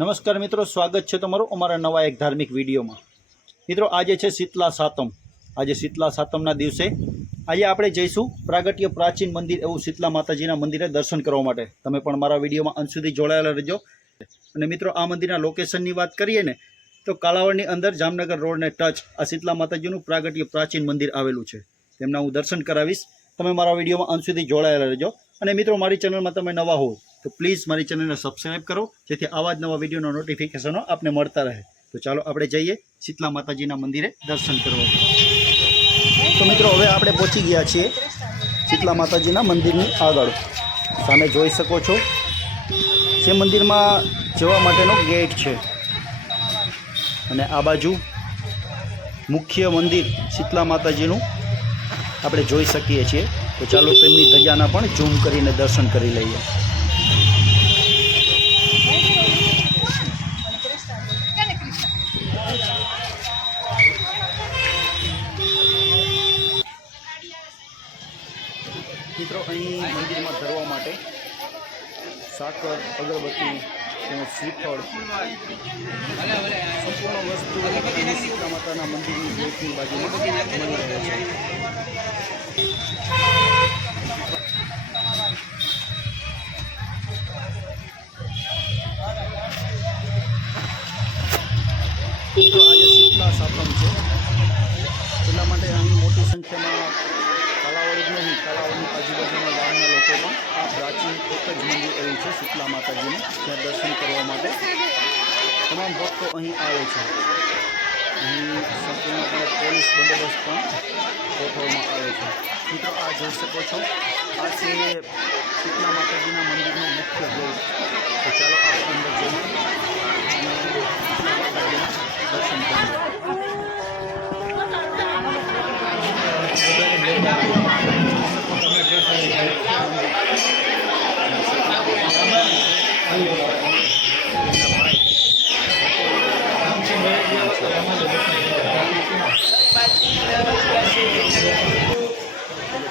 नमस्कार मित्रों, स्वागत है तमारू अमारा नवा एक धार्मिक विडियो में। मित्रों, आज है शीतला सातम। आज शीतला सातमना दिवसे आज आप जईशू प्रागट्य प्राचीन मंदिर एवं शीतला माताजीना मंदिरे दर्शन करवा माटे। तमे पण मारा विडियो में अंत सुधी जोड़ायेला रहेजो। अने मित्रों, आ मंदिरना लोकेशननी वात करीए ने तो कालावडनी अंदर जामनगर रोड ने टच आ शीतला माताजीनुं प्रागट्य प्राचीन मंदिर आवेलुं छे। तेमना हूँ दर्शन करावीश। तमे मारा विडियो में अंत सुधी जोड़ायेला रहेजो। अने मित्रों, मारी चेनल में तमे नवा हो तो प्लीज़ मारी चेनल ने सब्सक्राइब करो, जेथी आवा ज नवा विडियोना नोटिफिकेशनो आपने मळता रहे। तो चलो आपणे जईए शीतला माताजीना मंदिरे दर्शन करवा। तो मित्रों, हवे आपणे पहोंची गया छीए शीतला माताजीना मंदिरनी आगळ। सामे जोई शको छो जे मंदिरमां जवा माटेनो गेट छे अने आ बाजू मुख्य मंदिर शीतला माताजीनुं आपणे जोई शकीए छीए। तो चालो तेमनी धजाना पण झूम करीने दर्शन करी लईए। मित्रों, अहीं मंदिर में धरवा माटे साकर, अगरबत्ती, श्रीफल संपूर्ण वस्तु शीतला माताना मंदिर की गेटनी बाजू में मळी रहे छे। तो आज शीतला सातम है, એટલા માટે અહીં મોટી સંખ્યામાં કાલાવડ જ નહીં, કાલાવડની આજુબાજુના ગામના લોકો પણ આ પ્રાચીન એક જ મંદિર એવું છે શીતલા માતાજીનું, ત્યાં દર્શન કરવા માટે તમામ ભક્તો અહીં આવે છે। અહીં સંપૂર્ણપણે પોલીસ બંદોબસ્ત પણ ગોઠવવામાં આવે છે। મિત્રો, આ જોઈ શકો છો, આ છે શીતલા માતાજીના મંદિરનો મુખ્ય ગેટ। તો ચાલો આપણે અંદર જઈએ અને શીતલા માતાજીના દર્શન કરીએ।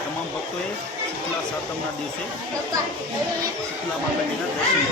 તમામ ભક્તોએ શીતલા સાતમના દિવસે શીતલા માતાજીના દર્શન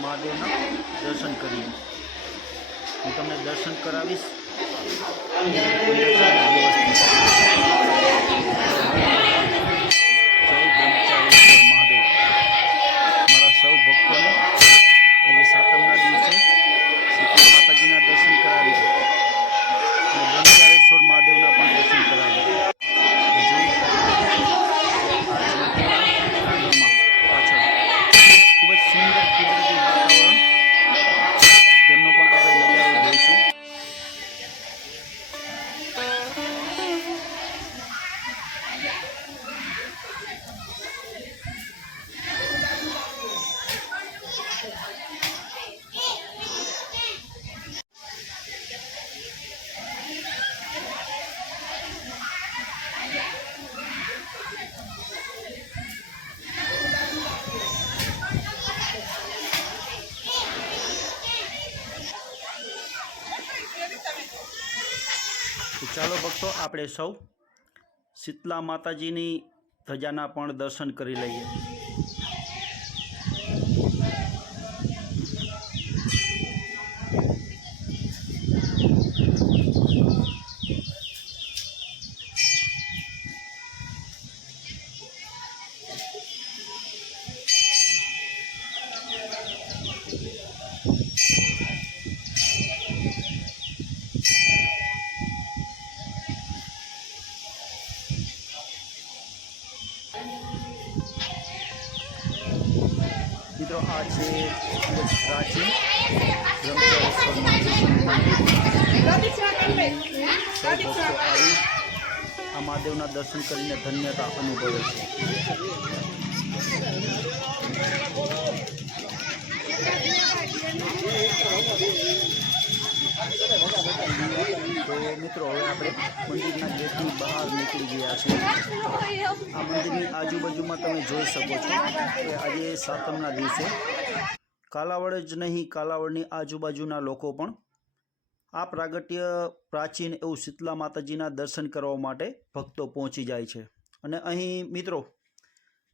महादेवना दर्शन करिए। हूँ तमने दर्शन करावीश। जय ब्रह्मचारेश्वर महादेव। मारा सौ भक्तों ने आज सातमना दिवसे शीतला माताजीना दर्शन करावी, ब्रह्मचारेश्वर महादेवना पण दर्शन करावी। खूब सुंदर कुदरती वातावरण तेमनो पण आपणे नजारो जोईशुं। तो चालो भक्तों, आपणे सौ शीतला माताजीनी धजाना पण दर्शन करी लईए। મિત્રો આ છે ખૂબ જ પ્રાચીન બ્રહ્મચારેશ્વર મહાદેવનું મંદિર. સૌ ભક્તો આવી આ મહાદેવના દર્શન કરીને ધન્યતા અનુભવે છે. તો મિત્રો હવે આપણે મંદિરના ગેટની બહાર નીકળી ગયા છીએ. આ મંદિરની આજુબાજુમાં તમે જોઈ શકો છો કે આજે સાતમના દિવસે કાલાવડ જ નહીં, કાલાવડની આજુબાજુના લોકો પણ આ પ્રાચીન એવું શીતલા માતાજીના દર્શન કરવા માટે ભક્તો પહોંચી જાય છે. અને અહીં મિત્રો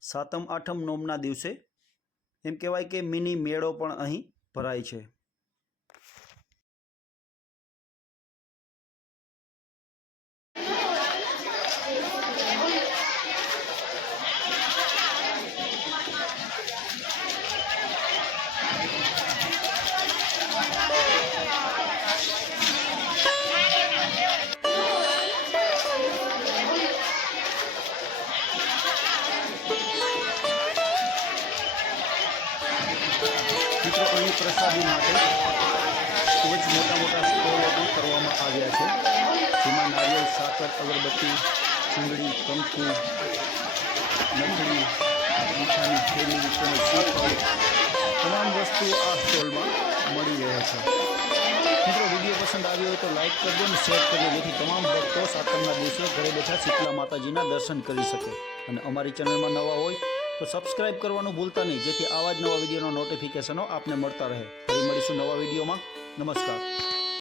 સાતમ આઠમ નોમના દિવસે એમ કહેવાય કે મિની મેળો પણ અહીં ભરાય છે. મિત્રો અહીં પ્રસાદી માટે ખૂબ જ મોટા મોટા સ્ટોલો પણ કરવામાં આવ્યા છે, જેમાં નારિયેળ, સાકર, અગરબત્તી, ચૂંદડી, કંકુ, નખડી, મીઠાની થેલી તેમજ શ્રીફળ તમામ વસ્તુઓ આ સ્ટોલમાં મળી રહે છે. મિત્રો વિડીયો પસંદ આવ્યો હોય તો લાઇક કરજો અને શેર કરજો, જેથી તમામ ભક્તો સાતમના દિવસે ઘરે બેઠા શીતલા માતાજીના દર્શન કરી શકે. અને અમારી ચેનલમાં નવા હોય તો સબસ્ક્રાઇબ કરવાનું ભૂલતા નહીં, જેથી આવા જ નવા વિડીયોના નોટિફિકેશનો આપને મળતા રહે. ફરી મળીશું નવા વિડીયોમાં. નમસ્કાર.